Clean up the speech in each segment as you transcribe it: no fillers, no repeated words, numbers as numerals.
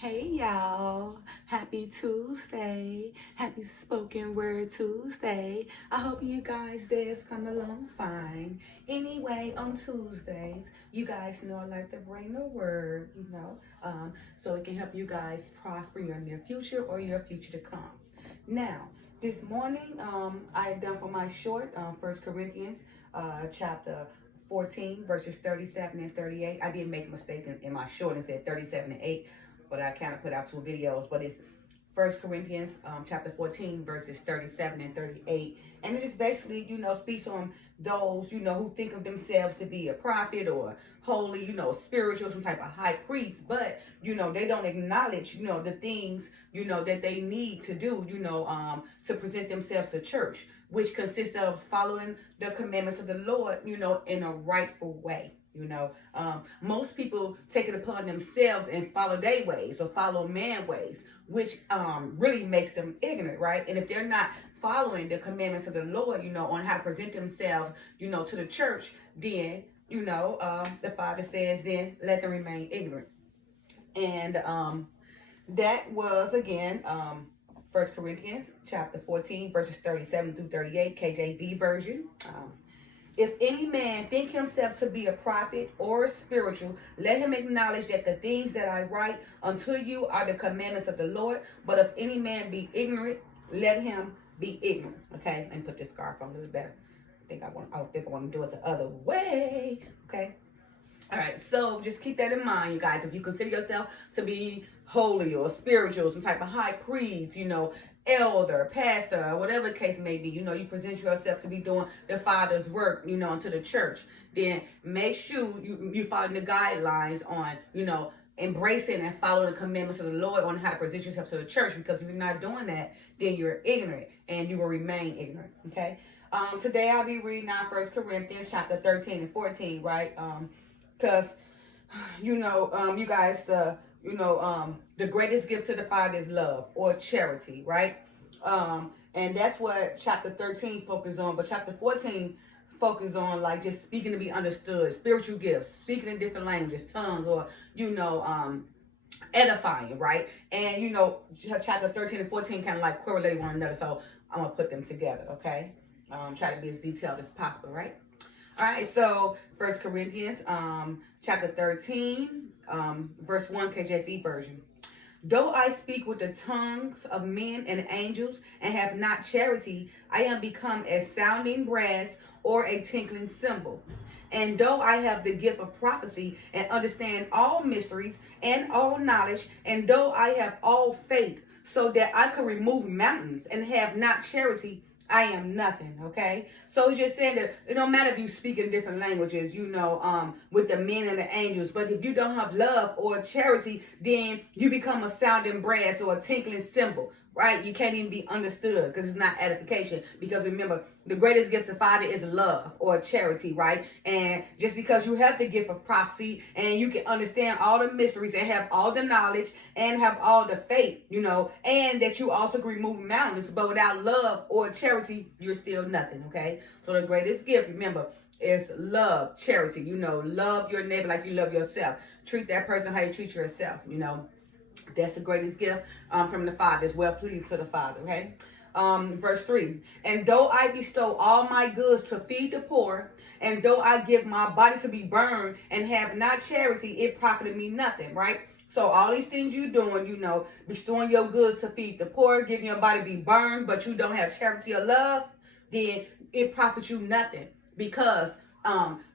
Hey y'all, happy Tuesday, happy spoken word Tuesday. I hope you guys days come along fine. Anyway, on Tuesdays, you guys know I like to bring the word, so it can help you guys prosper your near future or your future to come. Now, this morning, I had done for my short, 1 Corinthians chapter 14 verses 37 and 38. I did make a mistake in my short and said 37 and 8, but I kind of put out two videos. But it's 1 Corinthians chapter 14 verses 37 and 38. And it just basically, speaks on those, who think of themselves to be a prophet or holy, spiritual, some type of high priest, but, they don't acknowledge, the things, that they need to do, to present themselves to church, which consists of following the commandments of the Lord, in a rightful way. Most people take it upon themselves and follow their ways or follow man ways, which really makes them ignorant, right? And if they're not following the commandments of the Lord, on how to present themselves, to the church, then, the Father says, then let them remain ignorant. And that was, again, 1 Corinthians chapter 14, verses 37 through 38, KJV version. If any man think himself to be a prophet or spiritual, let him acknowledge that the things that I write unto you are the commandments of the Lord. But if any man be ignorant, let him be ignorant. Okay, let me put this scarf on a little better. I think I want to do it the other way. Okay. All right, so just keep that in mind, you guys. If you consider yourself to be holy or spiritual, some type of high priest, elder, pastor, whatever the case may be, you present yourself to be doing the Father's work, unto the church, then make sure you follow the guidelines on, embracing and following the commandments of the Lord on how to present yourself to the church. Because if you're not doing that, then you're ignorant and you will remain ignorant. Okay. Today I'll be reading out 1 Corinthians chapter 13 and 14, right? Because, you guys, the greatest gift to the Father is love or charity, right? And that's what chapter 13 focuses on. But chapter 14 focuses on, like, just speaking to be understood, spiritual gifts, speaking in different languages, tongues, or, edifying, right? And, chapter 13 and 14 kind of like correlate one another. So I'm going to put them together, okay? Try to be as detailed as possible, right? All right, so 1 Corinthians chapter 13, verse 1, KJV version. Though I speak with the tongues of men and angels and have not charity, I am become as sounding brass or a tinkling cymbal. And though I have the gift of prophecy and understand all mysteries and all knowledge, and though I have all faith so that I could remove mountains and have not charity, I am nothing, okay? So it's just saying that it don't matter if you speak in different languages, with the men and the angels, but if you don't have love or charity, then you become a sounding brass or a tinkling cymbal, right? You can't even be understood because it's not edification. Because remember, the greatest gift to Father is love or charity, right? And just because you have the gift of prophecy and you can understand all the mysteries and have all the knowledge and have all the faith, and that you also can remove mountains, but without love or charity, you're still nothing, okay? So the greatest gift, remember, is love, charity. Love your neighbor like you love yourself. Treat that person how you treat yourself, That's the greatest gift from the Father. It's well pleasing to the Father, okay? Verse 3. And though I bestow all my goods to feed the poor, and though I give my body to be burned and have not charity, it profited me nothing, right? So all these things you're doing, bestowing your goods to feed the poor, giving your body to be burned, but you don't have charity or love, then it profits you nothing. Because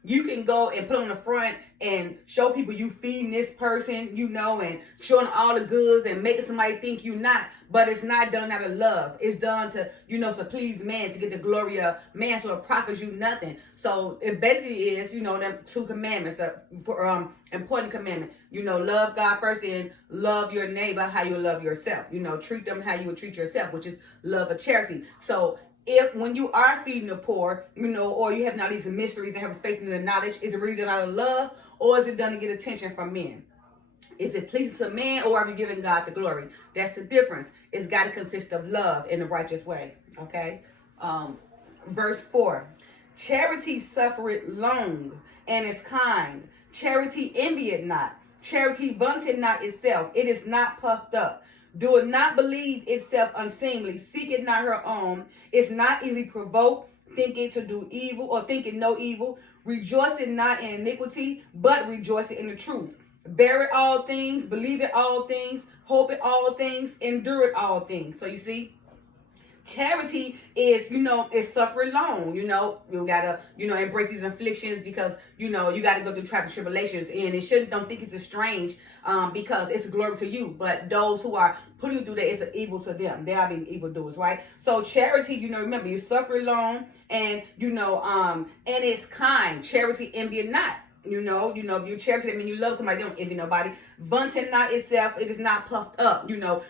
you can go and put on the front and show people you feeding this person, and showing all the goods and making somebody think you not. But it's not done out of love. It's done to, to please man, to get the glory of man, so it profits you nothing. So it basically is, them two commandments, the important commandment. Love God first, and love your neighbor how you love yourself. Treat them how you would treat yourself, which is love of charity. So if when you are feeding the poor, or you have now these mysteries and have faith in the knowledge, is it really done out of love, or is it done to get attention from men? Is it pleasing to man, or are you giving God the glory? That's the difference. It's got to consist of love in the righteous way. Okay. Verse 4. Charity suffereth long and is kind. Charity envieth not. Charity vaunted not itself. It is not puffed up. Do it not believe itself unseemly. Seek it not her own. It's not easily provoked. Think it to do evil or think it no evil. Rejoice it not in iniquity, but rejoice it in the truth. Bear it all things. Believe it all things. Hope it all things. Endure it all things. So you see, charity is, is suffering long. You gotta, embrace these afflictions because, you gotta go through trials and tribulations, and it don't think it's strange, because it's a glory to you. But those who are putting you through that, it's an evil to them. They are being evildoers, right? So charity, remember, you suffer long, and, and it's kind. Charity envy not. If you charity, that means you love somebody, you don't envy nobody. Vaunting not itself, it is not puffed up. You don't,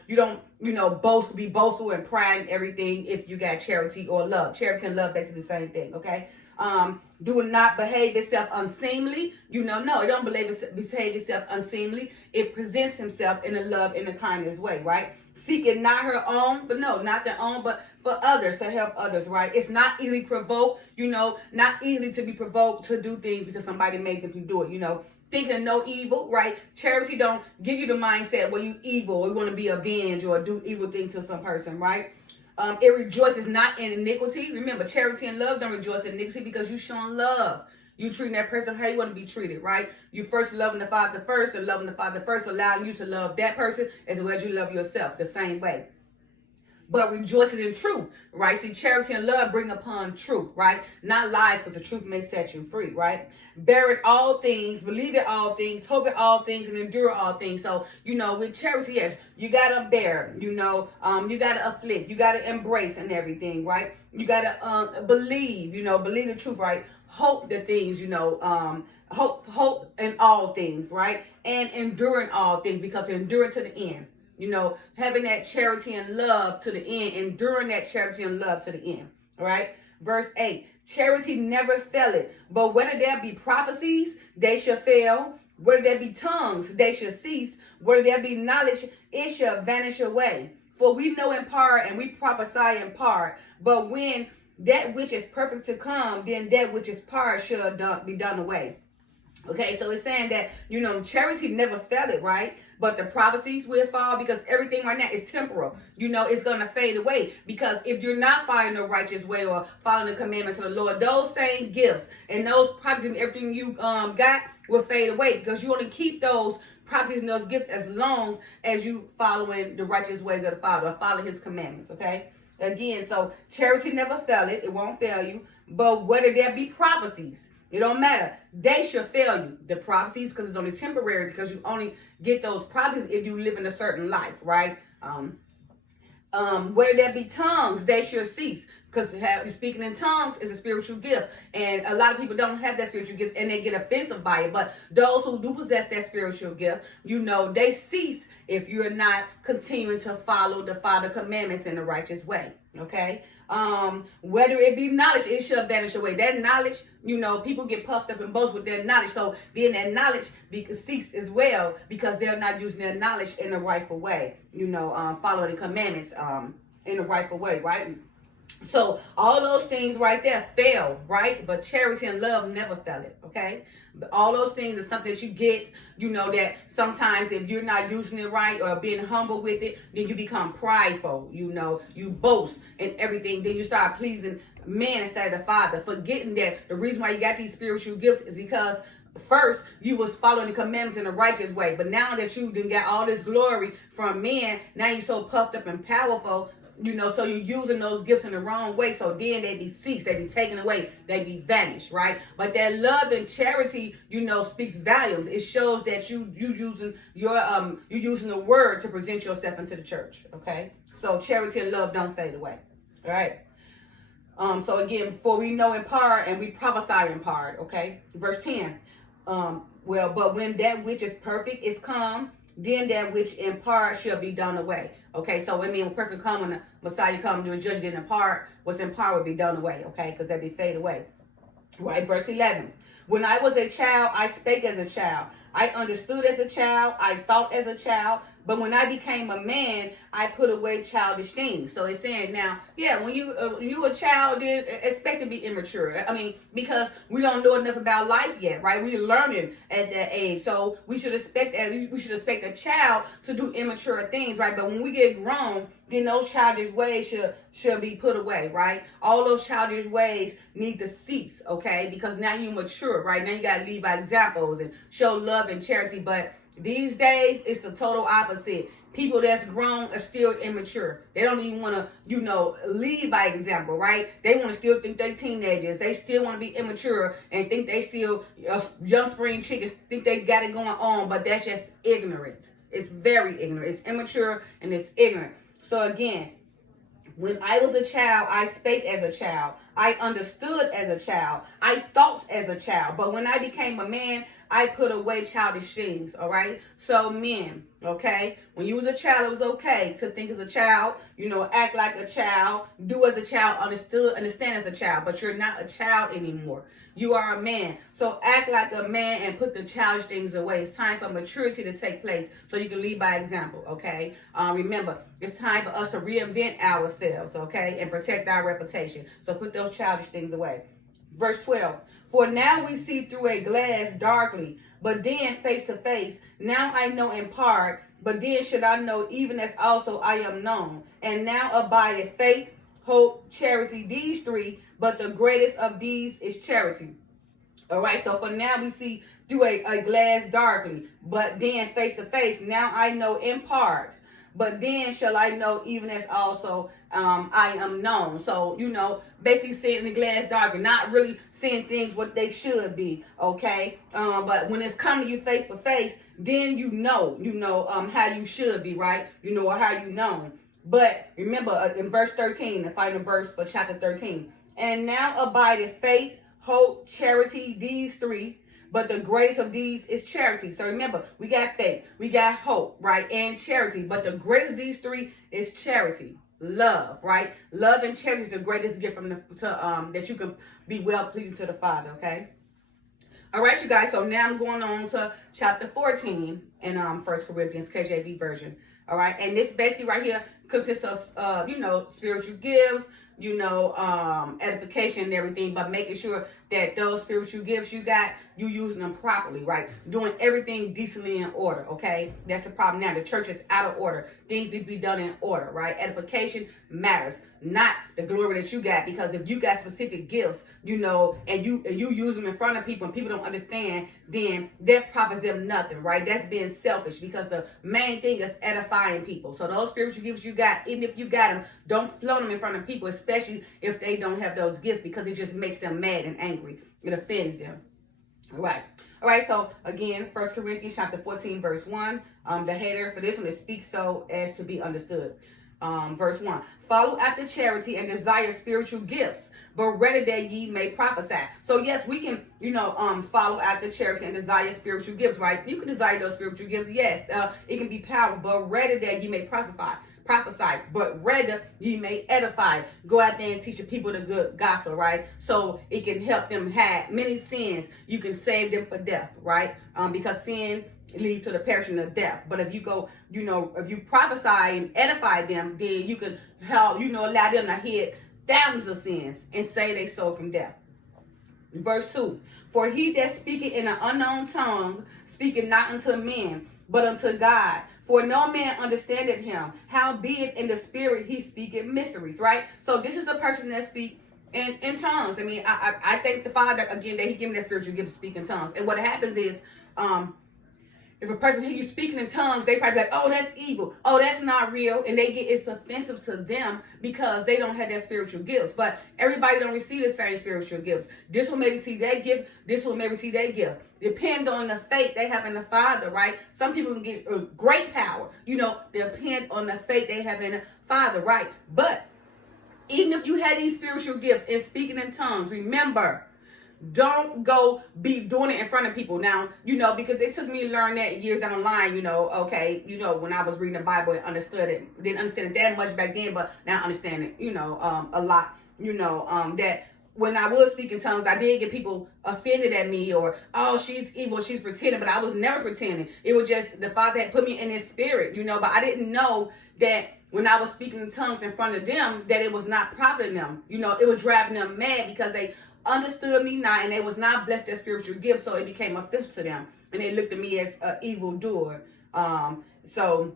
be boastful and pride and everything if you got charity or love. Charity and love, basically the same thing, okay? Do not behave itself unseemly. No, it don't behave itself unseemly. It presents himself in a love, in a kindness way, right? Seeking not her own, but no, not their own, but for others, to help others, right? It's not easily provoked, not easily to be provoked to do things because somebody made them do it, Thinking of no evil, right? Charity don't give you the mindset where you evil or you want to be avenged or do evil things to some person, right? It rejoices not in iniquity. Remember, charity and love don't rejoice in iniquity because you showing love. You treating that person how you want to be treated, right? You first loving the Father first, and loving the Father first, allowing you to love that person as well as you love yourself the same way. But rejoicing in truth, right? See, charity and love bring upon truth, right? Not lies, but the truth may set you free, right? Bear it all things, believe it all things, hope it all things, and endure all things. So, with charity, yes, you gotta bear, you gotta afflict, you gotta embrace and everything, right? You gotta believe, believe the truth, right? Hope the things, hope in all things, right? And enduring all things, because endure to the end. Having that charity and love to the end, enduring that charity and love to the end. All right. Verse 8, charity never faileth, but whether there be prophecies, they shall fail. Whether there be tongues, they shall cease. Whether there be knowledge, it shall vanish away. For we know in part and we prophesy in part. But when that which is perfect to come, then that which is part shall be done away. Okay, so it's saying that, charity never faileth, right? But the prophecies will fall because everything right now is temporal. It's going to fade away. Because if you're not following the righteous way or following the commandments of the Lord, those same gifts and those prophecies and everything you got will fade away. Because you only keep those prophecies and those gifts as long as you following the righteous ways of the Father or following his commandments, okay? Again, so charity never faileth. It won't fail you. But whether there be prophecies, it don't matter. They shall fail you. The prophecies, because it's only temporary, because you only get those prophecies if you live in a certain life, right? Whether there be tongues, they shall cease. Because speaking in tongues is a spiritual gift. And a lot of people don't have that spiritual gift and they get offensive by it. But those who do possess that spiritual gift, they cease if you're not continuing to follow the Father commandments in the righteous way. Okay? Whether it be knowledge, it shall vanish away. That knowledge, people get puffed up and boast with their knowledge. So then that knowledge cease as well because they're not using their knowledge in the rightful way. Following the commandments in the rightful way, right? So all those things right there fail, right? But charity and love never fail it, okay? But all those things is something that you get, that sometimes if you're not using it right or being humble with it, then you become prideful, you boast and everything. Then you start pleasing man instead of the Father, forgetting that the reason why you got these spiritual gifts is because first you was following the commandments in a righteous way. But now that you done got all this glory from men, now you're so puffed up and powerful, so you're using those gifts in the wrong way. So then they be ceased, they be taken away, they be vanished, right? But that love and charity, speaks volumes. It shows that you using you using the word to present yourself into the church. Okay, so charity and love don't fade away. All right. So again, for we know in part and we prophesy in part. Okay, verse 10. But when that which is perfect is come, then that which in part shall be done away. Okay, so it means when perfect come, when the Messiah comes to judge it in part, what's in part will be done away, okay, because that be fade away. Right, verse 11. When I was a child, I spake as a child. I understood as a child. I thought as a child. But when I became a man, I put away childish things. So it's saying now, yeah, when you a child, then expect to be immature. I mean, because we don't know enough about life yet, right? We're learning at that age, so we should expect a child to do immature things, right? But when we get grown, then those childish ways should be put away, right? All those childish ways need to cease, okay? Because now you mature, right? Now you got to lead by examples and show love and charity. But these days, it's the total opposite. People that's grown are still immature. They don't even want to, lead by example, right? They want to still think they teenagers. They still want to be immature and think they still young spring chickens, think they got it going on, but that's just ignorant. It's very ignorant. It's immature and it's ignorant. So again, when I was a child, I spake as a child. I understood as a child. I thought as a child. But when I became a man, I put away childish things, all right? So men, okay? When you was a child, it was okay to think as a child, act like a child, do as a child, understand as a child. But you're not a child anymore. You are a man. So act like a man and put the childish things away. It's time for maturity to take place so you can lead by example, okay? Remember, it's time for us to reinvent ourselves, okay? And protect our reputation. So put those childish things away. Verse 12. For now we see through a glass darkly, but then face to face. Now I know in part, but then should I know even as also I am known. And now abideth faith, hope, charity, these three, but the greatest of these is charity. All right, so for now we see through a glass darkly, but then face to face. Now I know in part, but then shall I know even as also I am known. So, basically seeing the glass darkly, not really seeing things what they should be, okay? But when it's coming to you face to face, then you know how you should be, right? Or how you known. But remember, in verse 13, the final verse for chapter 13, and now abideth faith, hope, charity, these three, but the greatest of these is charity. So remember, we got faith, we got hope, right, and charity. But the greatest of these three is charity, love, right? Love and charity is the greatest gift that you can be well pleasing to the Father. Okay. All right, you guys. So now I'm going on to chapter 14 in 1 Corinthians KJV version. All right, and this basically right here consists of spiritual gifts, edification and everything, but making sure that those spiritual gifts you got, you using them properly, right? Doing everything decently in order, okay? That's the problem now. The church is out of order. Things need to be done in order, right? Edification matters, not the glory that you got, because if you got specific gifts, and you use them in front of people and people don't understand, then that profits them nothing, right? That's being selfish, because the main thing is edifying people. So those spiritual gifts you got, even if you got them, don't float them in front of people, especially if they don't have those gifts, because it just makes them mad and angry. It offends them. All right. So again, 1 Corinthians chapter 14, verse 1. The header for this one is speak so as to be understood. Verse 1. Follow after charity and desire spiritual gifts, but rather that ye may prophesy. So yes, we can, follow after charity and desire spiritual gifts, right? You can desire those spiritual gifts. Yes, it can be power, but rather that ye may prophesy, but rather ye may edify. Go out there and teach the people the good gospel, right? So it can help them have many sins. You can save them for death, right? Because sin leads to the perishing of death. But if you go, if you prophesy and edify them, then you can help, allow them to hit thousands of sins and save their soul from death. Verse 2. For he that speaketh in an unknown tongue speaketh not unto men, but unto God. For no man understandeth him. Howbeit in the spirit he speaketh mysteries, right? So this is the person that speaks in tongues. I mean, I thank the Father, again, that he gave me that spiritual gift to speak in tongues. And what happens is, if a person hear you speaking in tongues, they probably be like, oh, that's evil. Oh, that's not real. And it's offensive to them because they don't have that spiritual gifts. But everybody don't receive the same spiritual gifts. This one maybe see that gift. This one maybe see that gift. Depend on the faith they have in the Father, right? Some people can get great power. Depend on the faith they have in the Father, right? But even if you had these spiritual gifts and speaking in tongues, remember, don't go be doing it in front of people. Now, because it took me to learn that years down the line, okay, when I was reading the Bible and understood it. Didn't understand it that much back then, but now I understand it, a lot, that when I was speaking tongues, I did get people offended at me, or, oh, she's evil, she's pretending, but I was never pretending. It was just the Father had put me in His spirit, but I didn't know that when I was speaking in tongues in front of them, that it was not profiting them. It was driving them mad because they understood me not, and they was not blessed their spiritual gifts, so it became offensive to them, and they looked at me as an evildoer. So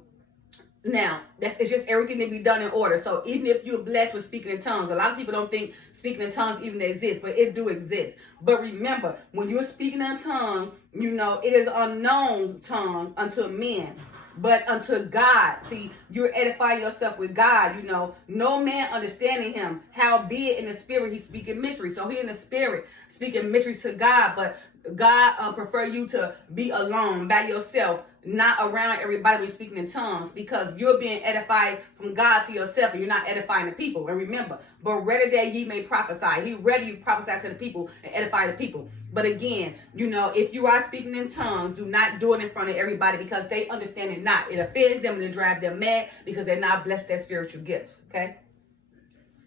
now, it's just everything to be done in order. So even if you're blessed with speaking in tongues, a lot of people don't think speaking in tongues even exists, but it do exist. But remember, when you're speaking in tongue, it is unknown tongue unto men, but unto God. See, you're edifying yourself with God. No man understanding Him. Howbeit in the spirit He's speaking mysteries. So He in the spirit speaking mysteries to God, but God prefer you to be alone by yourself, not around everybody when you're speaking in tongues, because you're being edified from God to yourself, and you're not edifying the people. And remember, but rather that ye may prophesy. He ready you prophesy to the people and edify the people. But again, if you are speaking in tongues, do not do it in front of everybody, because they understand it not. It offends them and it drives them mad because they're not blessed their spiritual gifts. Okay.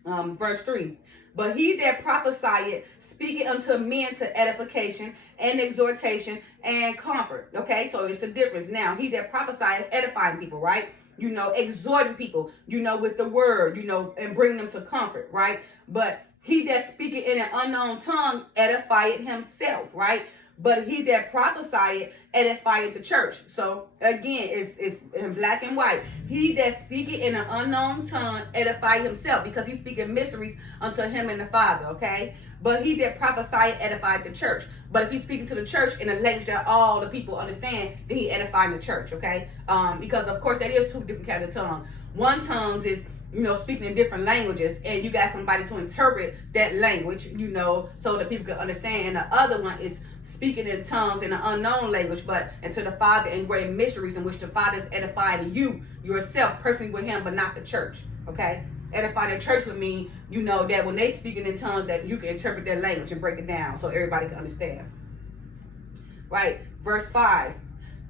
Verse 3. But he that prophesieth speaketh unto men to edification and exhortation and comfort. Okay, so it's a difference. Now, he that prophesieth edifying people, right? Exhorting people, with the word, and bringing them to comfort, right? But he that speaketh in an unknown tongue edifieth himself, right? But he that prophesieth edifieth the church. So again, it's in black and white. He that speaketh in an unknown tongue edifieth himself, because he's speaking mysteries unto him and the Father. Okay. But he that prophesieth edifieth the church. But if he's speaking to the church in a language that all the people understand, then he edifying the church. Okay. Because of course that is two different kinds of tongues. One tongues is speaking in different languages, and you got somebody to interpret that language, so that people can understand. And the other one is speaking in tongues in an unknown language, but into the Father in great mysteries, in which the Father is edifying you yourself personally with Him, but not the church. Okay, edifying the church would mean, that when they speaking in tongues, that you can interpret their language and break it down so everybody can understand. Right, verse 5.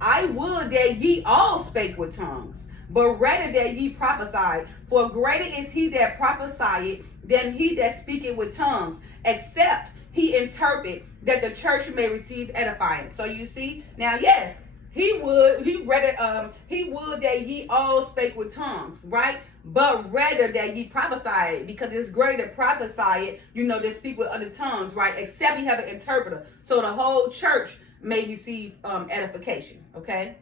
I would that ye all spake with tongues, but rather that ye prophesy. For greater is he that prophesieth than he that speaketh with tongues, except he interpret, that the church may receive edifying. So you see, now yes, he would that ye all spake with tongues, right? But rather that ye prophesy, because it's greater to prophesy it, to speak with other tongues, right? Except he have an interpreter, so the whole church may receive edification. Okay,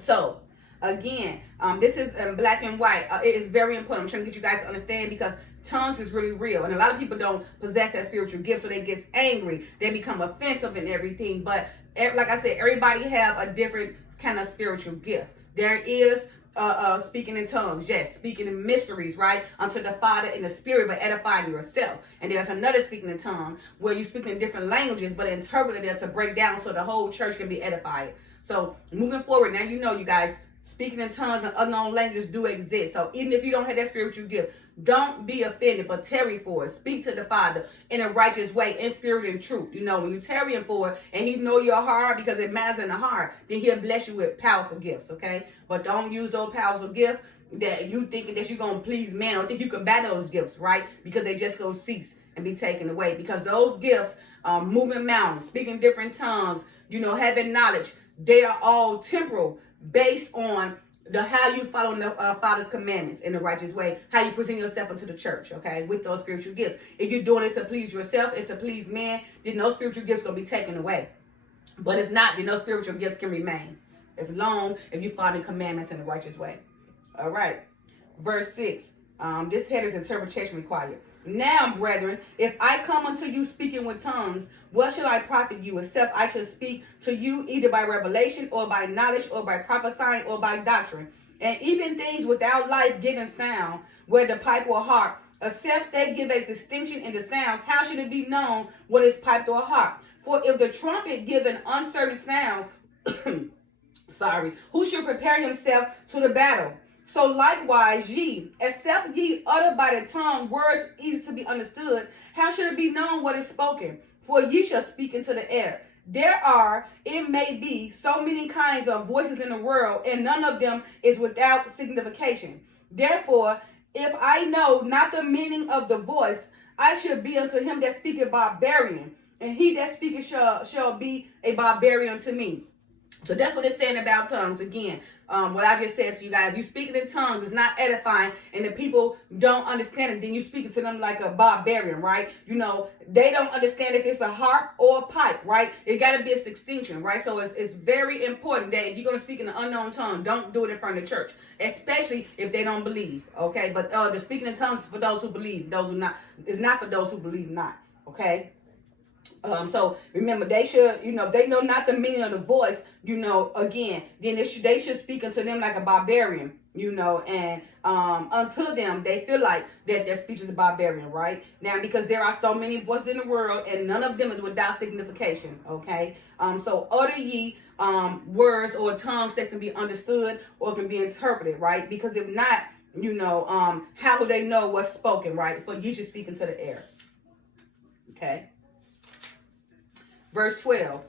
so again, this is in black and white. It is very important. I'm trying to get you guys to understand, because tongues is really real, and a lot of people don't possess that spiritual gift, so they get angry, they become offensive and everything. But like I said, everybody have a different kind of spiritual gift. There is speaking in tongues, yes, speaking in mysteries, right, unto the Father in the Spirit, but edifying yourself. And there's another speaking in tongues where you speak in different languages, but interpreted there to break down so the whole church can be edified. So moving forward, now you guys, speaking in tongues and unknown languages do exist. So even if you don't have that spiritual gift, don't be offended, but tarry for it. Speak to the Father in a righteous way, in spirit and truth. When you tarrying for it, and He know your heart, because it matters in the heart, then He'll bless you with powerful gifts, okay? But don't use those powerful gifts that you thinking that you're going to please man, or think you can buy those gifts, right? Because they just go cease and be taken away. Because those gifts, moving mountains, speaking different tongues, having knowledge, they are all temporal, based on how you follow the Father's commandments in the righteous way, how you present yourself into the church, okay, with those spiritual gifts. If you're doing it to please yourself and to please man, then those spiritual gifts going to be taken away. But if not, then those spiritual gifts can remain, as long as you follow the commandments in the righteous way. All right, verse 6. This header is interpretation required. Now, brethren, if I come unto you speaking with tongues, what shall I profit you, except I should speak to you either by revelation, or by knowledge, or by prophesying, or by doctrine? And even things without life-giving sound, where the pipe or harp, except they give a distinction in the sounds, how should it be known what is piped or harp? For if the trumpet give an uncertain sound, who should prepare himself to the battle? So likewise ye, except ye utter by the tongue words easy to be understood, how should it be known what is spoken? For ye shall speak into the air. There are, it may be, so many kinds of voices in the world, and none of them is without signification. Therefore, if I know not the meaning of the voice, I should be unto him that speaketh barbarian, and he that speaketh shall be a barbarian unto me. So that's what it's saying about tongues. Again, what I just said to you guys, you speaking in tongues is not edifying, and the people don't understand it, then you speaking to them like a barbarian, right? They don't understand if it's a harp or a pipe, right? It got to be a distinction, right? So it's very important that if you're going to speak in an unknown tongue, don't do it in front of the church, especially if they don't believe, okay? But the speaking in tongues is for those who believe. Those who not, it's not for those who believe not, okay? So remember, they should, they know not the meaning of the voice, again, then they should speak unto them like a barbarian, and unto them, they feel like that their speech is a barbarian, right? Now, because there are so many voices in the world, and none of them is without signification, okay? So utter ye words or tongues that can be understood or can be interpreted, right? Because if not, how will they know what's spoken, right? For ye should speak into the air, okay? Verse 12,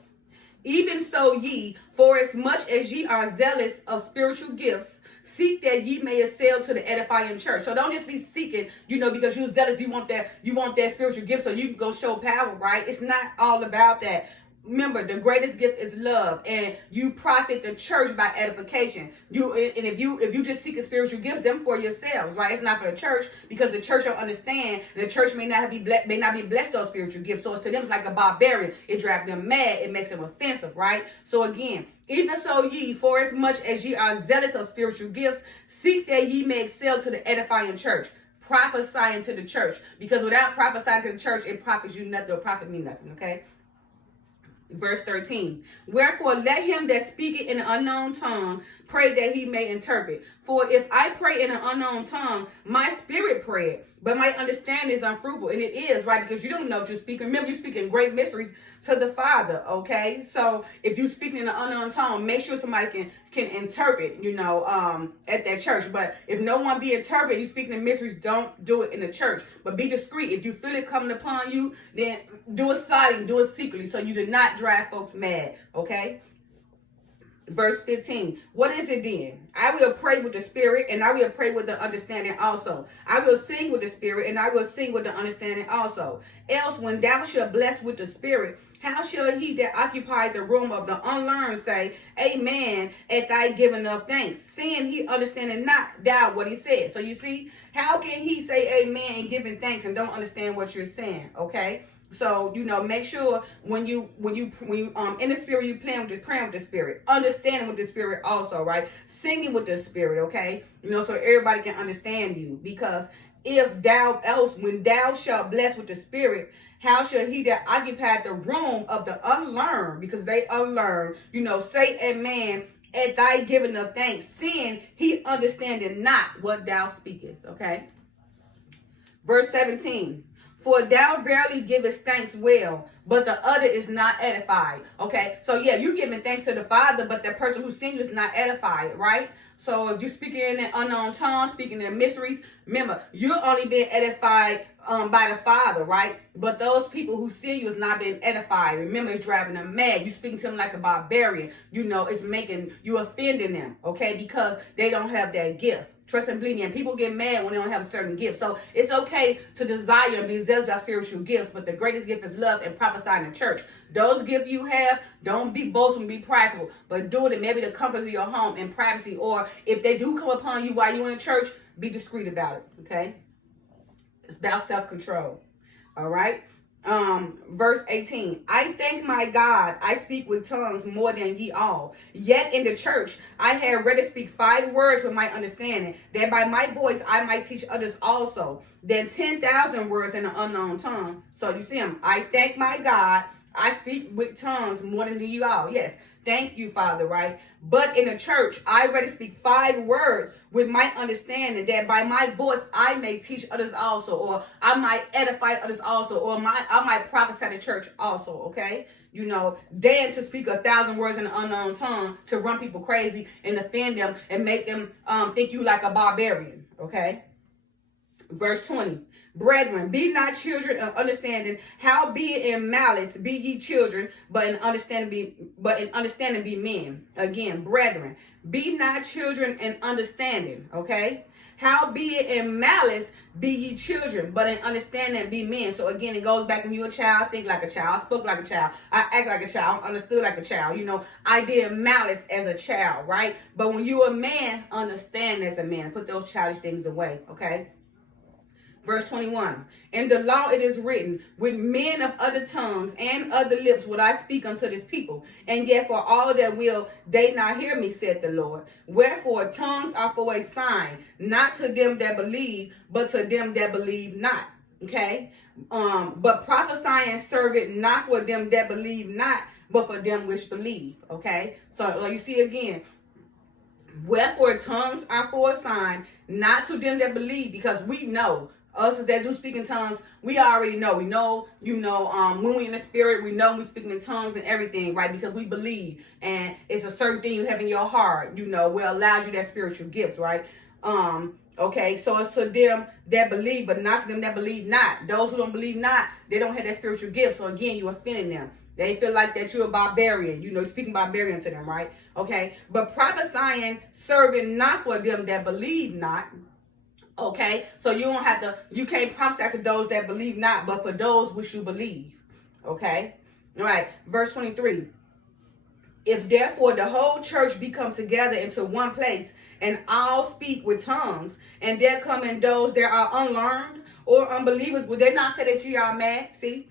even so ye, for as much as ye are zealous of spiritual gifts, seek that ye may excel to the edifying church. So don't just be seeking, because you're zealous, you want that spiritual gift so you can go show power, right? It's not all about that. Remember, the greatest gift is love, and you profit the church by edification. If you just seek a spiritual gifts, them for yourselves, right? It's not for the church, because the church don't understand. The church may not be blessed those spiritual gifts. So it's to them it's like a barbarian. It drives them mad. It makes them offensive, right? So again, even so ye, for as much as ye are zealous of spiritual gifts, seek that ye may excel to the edifying church. Prophesying to the church, because without prophesying to the church, it profits you nothing, or profit me nothing, okay? Verse 13, wherefore let him that speaketh in an unknown tongue pray that he may interpret. For if I pray in an unknown tongue, my spirit prayeth, but my understanding is unfruitful. And it is, right? Because you don't know what you're speaking. Remember, you're speaking great mysteries to the Father, okay? So if you're speaking in an unknown tongue, make sure somebody can interpret, at that church. But if no one be interpreted, you speaking in mysteries, don't do it in the church. But be discreet. If you feel it coming upon you, then do it silently, do it secretly, so you do not drive folks mad, okay? Verse 15, what is it then? I will pray with the spirit, and I will pray with the understanding also. I will sing with the spirit, and I will sing with the understanding also. Else, when thou shalt bless with the spirit, how shall he that occupy the room of the unlearned say, Amen, at thy giving of thanks, seeing he understanding not thou what he said? So you see, how can he say amen and giving thanks and don't understand what you're saying, okay? So, make sure when you in the spirit, you praying with the spirit, understanding with the spirit also, right? Singing with the spirit, okay? So everybody can understand you. Because when thou shalt bless with the spirit, how shall he that occupied the room of the unlearned, because they unlearned, say amen at thy giving of thanks, seeing he understanding not what thou speakest, okay? Verse 17, for thou verily givest thanks well, but the other is not edified. Okay, so yeah, you giving thanks to the Father, but the person who sings you is not edified, right? So if you're speaking in an unknown tongue, speaking in mysteries, remember, you're only being edified by the Father, right? But those people who see you is not being edified. Remember, it's driving them mad. You speaking to them like a barbarian. It's making you offending them, okay? Because they don't have that gift. Trust and believe me, and people get mad when they don't have a certain gift. So it's okay to desire and be zealous about spiritual gifts, but the greatest gift is love and prophesying in church. Those gifts you have, don't be boastful and be prideful, but do it in maybe the comfort of your home in privacy, or if they do come upon you while you're in church, be discreet about it, okay? It's about self-control, all right? Verse 18, I thank my God, I speak with tongues more than ye all. Yet in the church, I had ready to speak 5 words with my understanding, that by my voice I might teach others also, than 10,000 words in an unknown tongue. So you see him, I thank my God, I speak with tongues more than you all. Yes, thank you, Father, right? But in the church, I ready to speak 5 words with my understanding, that by my voice I may teach others also, or I might edify others also, or I might prophesy to church also, okay? Than to speak 1,000 words in an unknown tongue to run people crazy and offend them and make them think you like a barbarian, okay? Verse 20. Brethren, be not children of understanding, how be it in malice be ye children, but in understanding be men. Again, brethren, be not children in understanding, okay? How be it in malice be ye children, but in understanding be men. So again, it goes back when you a child, think like a child, I spoke like a child, I act like a child, understood like a child. I did malice as a child, right? But when you a man, understand as a man. Put those childish things away, okay? Verse 21. In the law it is written, with men of other tongues and other lips would I speak unto this people, and yet for all that will they not hear me, said the Lord. Wherefore tongues are for a sign, not to them that believe, but to them that believe not. Okay? But prophesying serveth not for them that believe not, but for them which believe. Okay? So you see again, wherefore tongues are for a sign, not to them that believe, because we know, us that do speak in tongues, we already know. We know, when we in the spirit, we know we speaking in tongues and everything, right? Because we believe, and it's a certain thing you have in your heart, will allow you that spiritual gifts, right? Okay, so it's to them that believe, but not to them that believe not. Those who don't believe not, they don't have that spiritual gift. So again, you're offending them. They feel like that you're a barbarian, speaking barbarian to them, right? Okay, but prophesying serving not for them that believe not. Okay, so you can't prophesy to those that believe not, but for those which you believe. Okay, all right, verse 23. If therefore the whole church be come together into one place, and all speak with tongues, and there come in those that are unlearned or unbelievers, would they not say that ye are mad? See,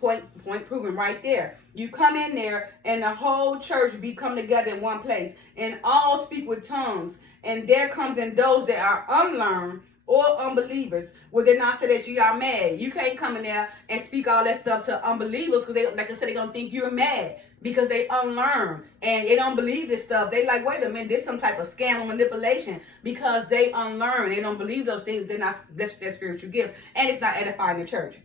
point proven right there. You come in there, and the whole church be come together in one place, and all speak with tongues, and there comes in those that are unlearned or unbelievers. Would they not say that you are mad? You can't come in there and speak all that stuff to unbelievers, because they, like I said, they're going to think you're mad because they unlearn and they don't believe this stuff. They like, wait a minute, this some type of scam or manipulation, because they unlearn. They don't believe those things. They're not, that's their spiritual gifts, and it's not edifying the church.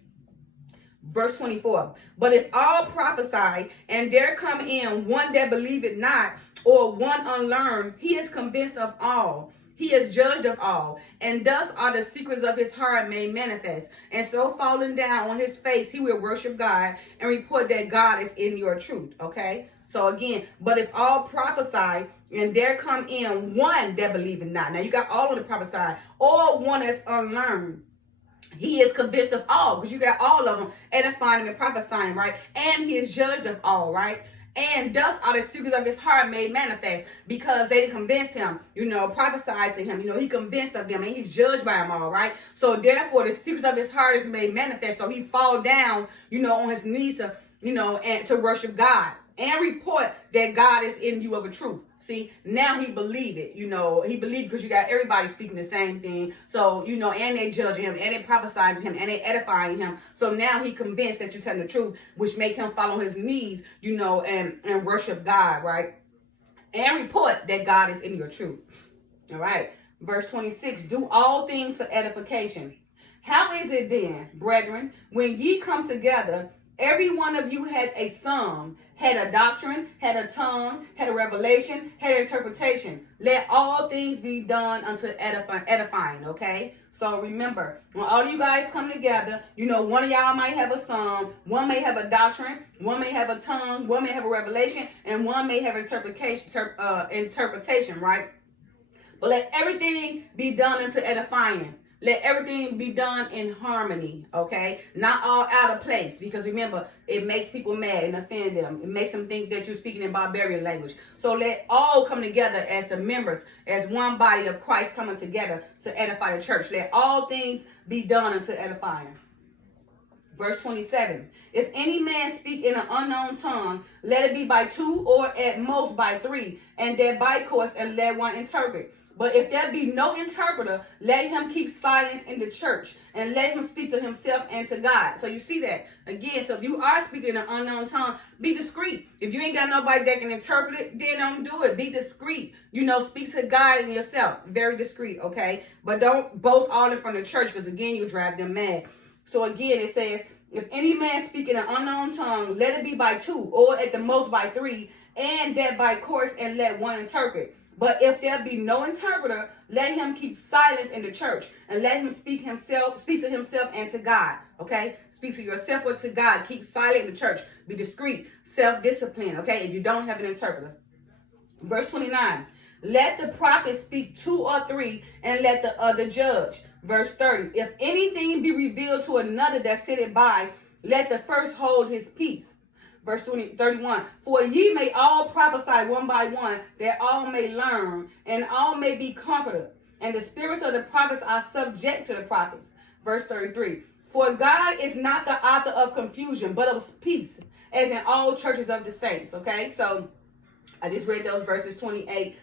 Verse 24. But if all prophesy, and there come in one that believeth not, or one unlearned, he is convinced of all. He is judged of all, and thus are the secrets of his heart made manifest. And so falling down on his face, he will worship God and report that God is in your truth. Okay? So again, but if all prophesy, and there come in one that believeth not. Now you got all of the prophesy, or one that's unlearned. He is convinced of all, because you got all of them edifying and prophesying, right? And he is judged of all, right? And thus are the secrets of his heart made manifest, because they convinced him, prophesied to him, he convinced of them, and he's judged by them all, right? So therefore the secrets of his heart is made manifest. So he fall down, on his knees to, and to worship God and report that God is in you of a truth. See, now he believed it, he believed, because you got everybody speaking the same thing. So, and they judging him, and they prophesying to him, and they edifying him. So now he convinced that you're telling the truth, which make him fall on his knees, and worship God, right? And report that God is in your truth. All right. Verse 26, do all things for edification. How is it then, brethren, when ye come together, every one of you had a psalm, had a doctrine, had a tongue, had a revelation, had an interpretation. Let all things be done unto edifying, okay? So remember, when all you guys come together, one of y'all might have a psalm, one may have a doctrine, one may have a tongue, one may have a revelation, and one may have an interpretation, right? But let everything be done unto edifying. Let everything be done in harmony, okay? Not all out of place, because remember, it makes people mad and offend them. It makes them think that you're speaking in barbarian language. So let all come together as the members, as one body of Christ coming together to edify the church. Let all things be done unto edifying. Verse 27. If any man speak in an unknown tongue, let it be by two, or at most by three, and that by course, and let one interpret. But if there be no interpreter, let him keep silence in the church, and let him speak to himself and to God. So you see that again. So if you are speaking in an unknown tongue, be discreet. If you ain't got nobody that can interpret it, then don't do it. Be discreet. Speak to God and yourself. Very discreet, okay? But don't boast all in front of the church, because again, you drive them mad. So again, it says, if any man speak in an unknown tongue, let it be by two, or at the most by three, and that by course, and let one interpret. But if there be no interpreter, let him keep silence in the church, and let him speak to himself and to God. Okay? Speak to yourself or to God. Keep silent in the church. Be discreet. Self-discipline. Okay? If you don't have an interpreter. Verse 29. Let the prophet speak 2 or 3, and let the other judge. Verse 30. If anything be revealed to another that sitteth by, let the first hold his peace. Verse 31. For ye may all prophesy one by one, that all may learn, and all may be comforted. And the spirits of the prophets are subject to the prophets. Verse 33. For God is not the author of confusion, but of peace, as in all churches of the saints. Okay, so I just read those verses 28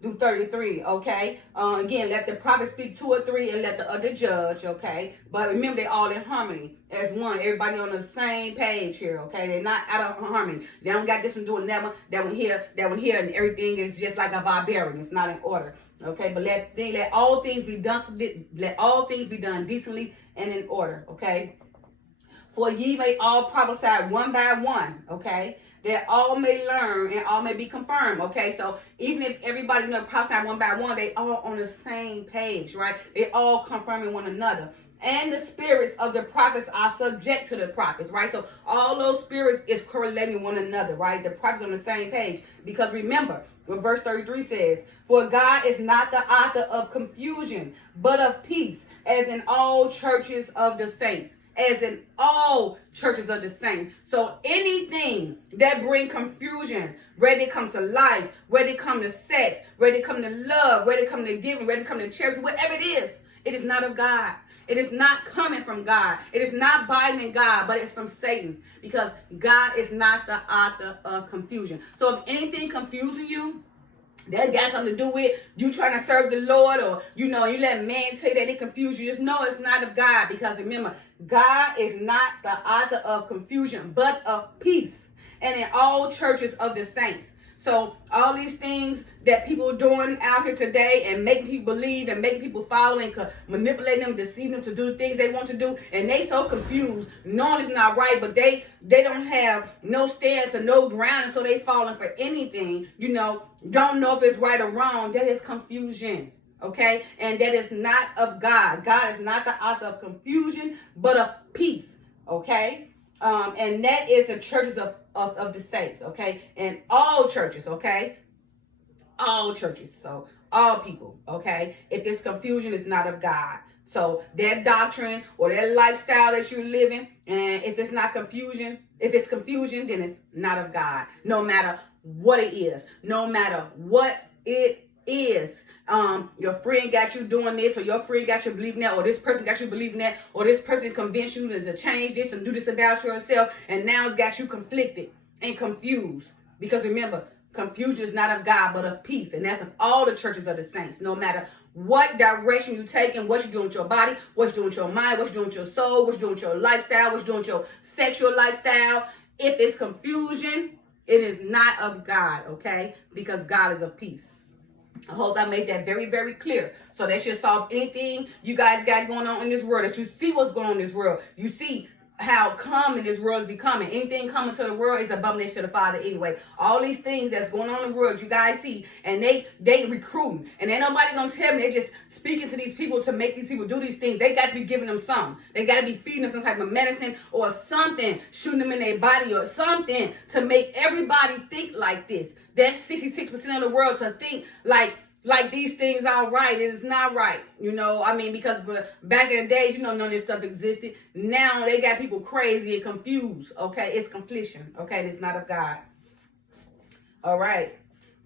through 33, okay? Again, let the prophet speak 2 or 3, and let the other judge, okay? But remember, they're all in harmony as one. Everybody on the same page here, okay? They're not out of harmony. They don't got this one doing that one here, and everything is just like a barbarian. It's not in order, okay? But let all things be done. Let all things be done decently and in order, okay? For ye may all prophesy one by one, okay? That all may learn and all may be confirmed, okay? So even if everybody prophesy one by one, they all on the same page, right? They all confirming one another. And the spirits of the prophets are subject to the prophets, right? So all those spirits is correlating one another, right? The prophets on the same page. Because remember what verse 33 says, for God is not the author of confusion, but of peace, as in all churches of the saints. As in all churches of the saints. So anything that bring confusion, whether it comes to life, whether it comes to sex, whether it comes to love, whether it comes to giving, whether it comes to charity, whatever it is not of God. It is not coming from God. It is not abiding in God, but it's from Satan, because God is not the author of confusion. So if anything confusing you, that got something to do with you trying to serve the Lord, or you let man tell you that it confuse you, just know it's not of God. Because remember, God is not the author of confusion, but of peace, and in all churches of the saints. So all these things that people are doing out here today, and making people believe and making people follow, and manipulating them, deceiving them to do things they want to do, and they so confused, knowing it's not right, but they don't have no stance or no ground, and so they falling for anything, don't know if it's right or wrong. That is confusion, okay? And that is not of God. God is not the author of confusion, but of peace, okay? And that is the churches of the saints, okay? And all churches, okay? All churches, so all people, okay? If it's confusion, it's not of God. So that doctrine or that lifestyle that you're living, and if it's not confusion, if it's confusion, then it's not of God. No matter what it is, no matter what it is. Your friend got you doing this, or your friend got you believing that, or this person got you believing that, or this person convinced you to change this and do this about yourself, and now it's got you conflicted and confused. Because remember, confusion is not of God, but of peace, and that's of all the churches of the saints. No matter what direction you take, and what you're doing with your body, what you're doing with your mind, what you're doing with your soul, what you're doing with your lifestyle, what you're doing with your sexual lifestyle, if it's confusion, it is not of God, okay? Because God is of peace. I hope I made that very, very clear. So that should solve anything you guys got going on in this world. That you see what's going on in this world. You see how common this world is becoming. Anything coming to the world is abomination to the Father anyway. All these things that's going on in the world, you guys see, and they recruiting. And ain't nobody gonna tell me they're just speaking to these people to make these people do these things. They got to be giving them something. They got to be feeding them some type of medicine or something, shooting them in their body or something to make everybody think like this. That's 66% of the world to think like these things are right. It is not right. Because back in the days, none of this stuff existed. Now they got people crazy and confused. Okay, it's confliction. Okay, it's not of God. All right.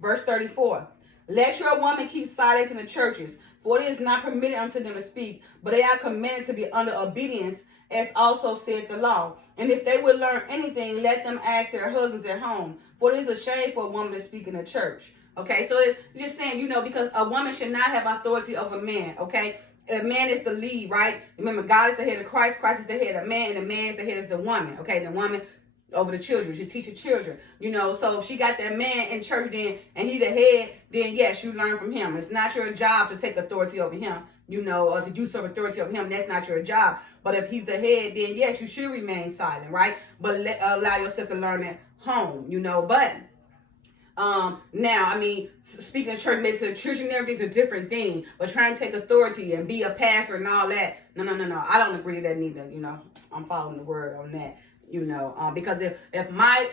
Verse 34. Let your woman keep silence in the churches, for it is not permitted unto them to speak, but they are commanded to be under obedience, as also said the law. And if they would learn anything, let them ask their husbands at home, for it is a shame for a woman to speak in the church. Okay, so it's just saying, because a woman should not have authority over man, okay? A man is the lead, right? Remember, God is the head of Christ, Christ is the head of man, and the man is the head of the woman, okay? The woman over the children, she teach the children, so if she got that man in church then, and he the head, then yes, you learn from him. It's not your job to take authority over him, or to usurp authority over him. That's not your job. But if he's the head, then yes, you should remain silent, right? But allow yourself to learn at home, but Now, I mean, speaking of church, maybe to the church and everything's a different thing, but trying to take authority and be a pastor and all that, no. I don't agree to that neither. I'm following the word on that. Because if my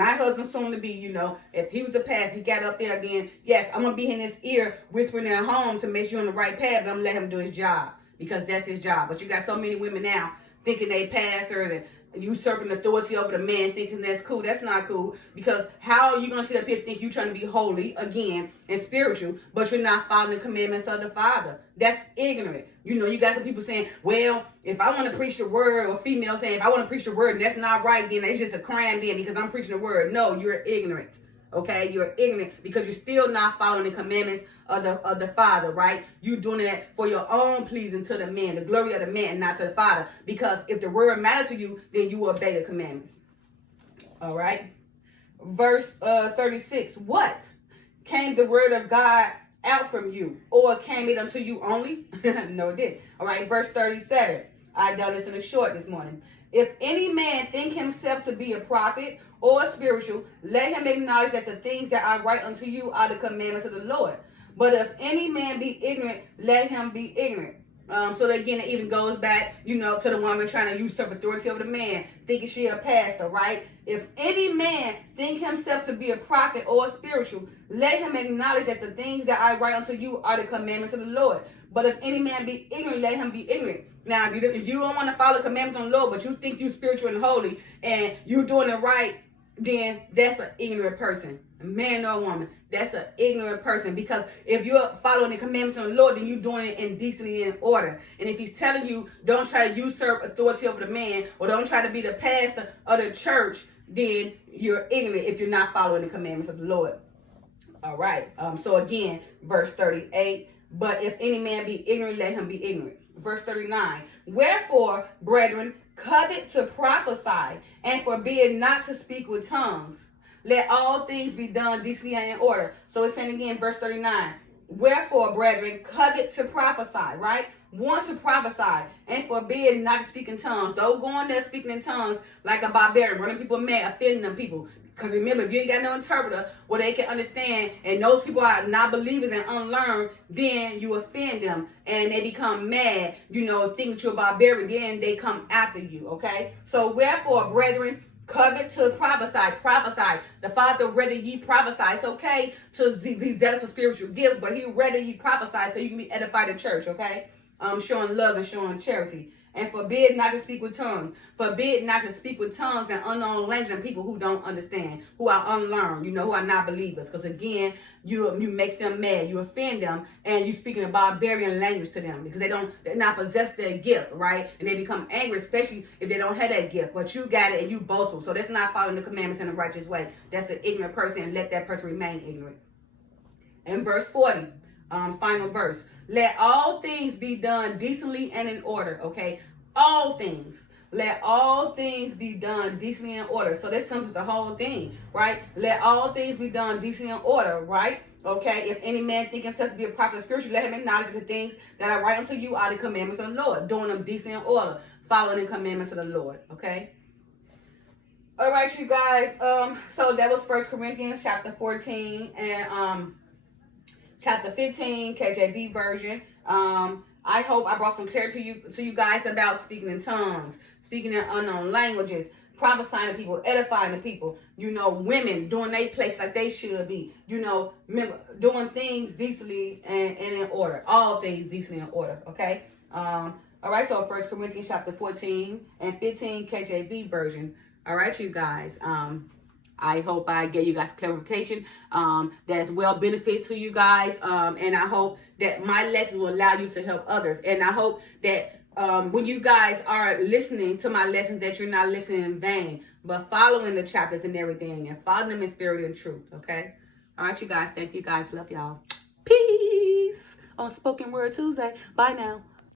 husband soon to be, if he was a pastor, he got up there again, yes, I'm gonna be in his ear whispering at home to make you on the right path, but I'm gonna let him do his job because that's his job. But you got so many women now thinking they pastors and usurping authority over the man, thinking that's cool. That's not cool, because how are you gonna sit up here and think you're trying to be holy again and spiritual, but you're not following the commandments of the Father? That's ignorant. You got some people saying, well, if I want to preach the word, or female saying, if I want to preach the word and that's not right, then it's just a crime then because I'm preaching the word. No, you're ignorant. Okay, you're ignorant because you're still not following the commandments of the Father, right? You're doing that for your own pleasing to the man, the glory of the man, not to the Father. Because if the word matters to you, then you will obey the commandments. All right. Verse 36. What? Came the word of God out from you, or came it unto you only? No, it didn't. All right. Verse 37. I done this in a short this morning. If any man think himself to be a prophet or spiritual, let him acknowledge that the things that I write unto you are the commandments of the Lord. But if any man be ignorant, let him be ignorant. So that again, it even goes back, to the woman trying to usurp authority over the man, thinking she a pastor, right? If any man think himself to be a prophet or spiritual, let him acknowledge that the things that I write unto you are the commandments of the Lord. But if any man be ignorant, let him be ignorant. Now, if you don't want to follow the commandments of the Lord, but you think you spiritual and holy and you doing it right, then that's an ignorant person. Man or woman, that's an ignorant person. Because if you're following the commandments of the Lord, then you're doing it in decency and in order. And if he's telling you don't try to usurp authority over the man, or don't try to be the pastor of the church, then you're ignorant if you're not following the commandments of the Lord. All right. So again, verse 38. But if any man be ignorant, let him be ignorant. Verse 39. Wherefore, brethren, covet to prophesy, and forbid not to speak with tongues. Let all things be done decently and in order. So it's saying again, verse 39. Wherefore, brethren, covet to prophesy, right? Want to prophesy, and forbid not to speak in tongues. Don't go on there speaking in tongues like a barbarian, running people mad, offending them people. Because remember, if you ain't got no interpreter where they can understand, and those people are not believers and unlearned, then you offend them and they become mad, thinking that you're a barbarian, then they come after you, okay? So wherefore, brethren, covet to prophesy. The Father rather ye prophesy. It's okay to be zealous for spiritual gifts, but he rather ye prophesy so you can be edified in church, okay? Showing love and showing charity. And forbid not to speak with tongues. Forbid not to speak with tongues and unknown language and people who don't understand, who are unlearned, who are not believers. Because again, you make them mad, you offend them, and you speaking a barbarian language to them because they're not possessed their gift, right? And they become angry, especially if they don't have that gift. But you got it and you boastful. So that's not following the commandments in a righteous way. That's an ignorant person, and let that person remain ignorant. And verse 40, final verse. Let all things be done decently and in order, okay? All things. Let all things be done decently and in order. So that sums up the whole thing, right? Let all things be done decently and in order, right? Okay, if any man think himself to be a prophet or spiritual, let him acknowledge the things that I write unto you are the commandments of the Lord, doing them decently and in order, following the commandments of the Lord, okay? All right, you guys, so that was 1 Corinthians chapter 14 and chapter 15, KJV version. I hope I brought some clarity to you guys about speaking in tongues, speaking in unknown languages, prophesying to people, edifying the people, women doing their place like they should be, remember, doing things decently and in order, all things decently in order, okay? All right, so 1 Corinthians chapter 14 and 15, KJV version. All right, you guys, I hope I gave you guys clarification that's well benefits to you guys. And I hope that my lessons will allow you to help others. And I hope that when you guys are listening to my lessons, that you're not listening in vain, but following the chapters and everything and following them in spirit and truth. Okay. All right, you guys. Thank you guys. Love y'all. Peace on Spoken Word Tuesday. Bye now.